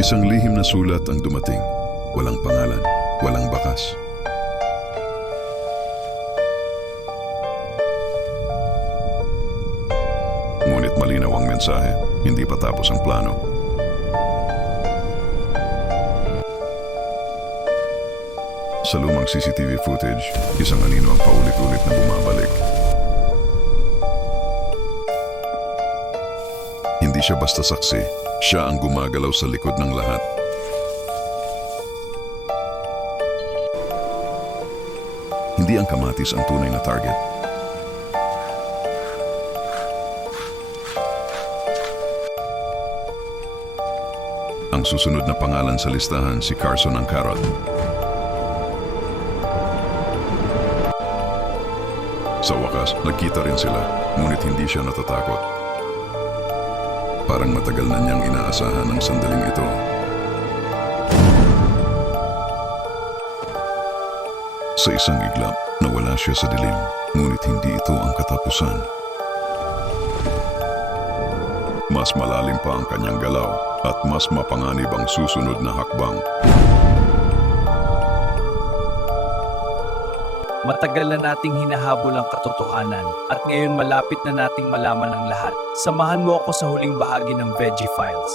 Isang lihim na sulat ang dumating. Walang pangalan, walang bakas. Ngunit malinaw ang mensahe, hindi pa tapos ang plano. Sa lumang CCTV footage, isang anino ang paulit-ulit na bumabalik. Hindi siya basta saksi, siya ang gumagalaw sa likod ng lahat. Hindi ang kamatis ang tunay na target. Ang susunod na pangalan sa listahan si Carson ang Carrot. Sa wakas, nagkita rin sila, ngunit hindi siya natatakot. Parang matagal na niyang inaasahan ang sandaling ito. Sa isang iglap, nawala siya sa dilim, ngunit hindi ito ang katapusan. Mas malalim pa ang kanyang galaw at mas mapanganib ang susunod na hakbang. Matagal na nating hinahabol ang katotohanan at ngayon malapit na nating malaman ang lahat. Samahan mo ako sa huling bahagi ng Veggie Files.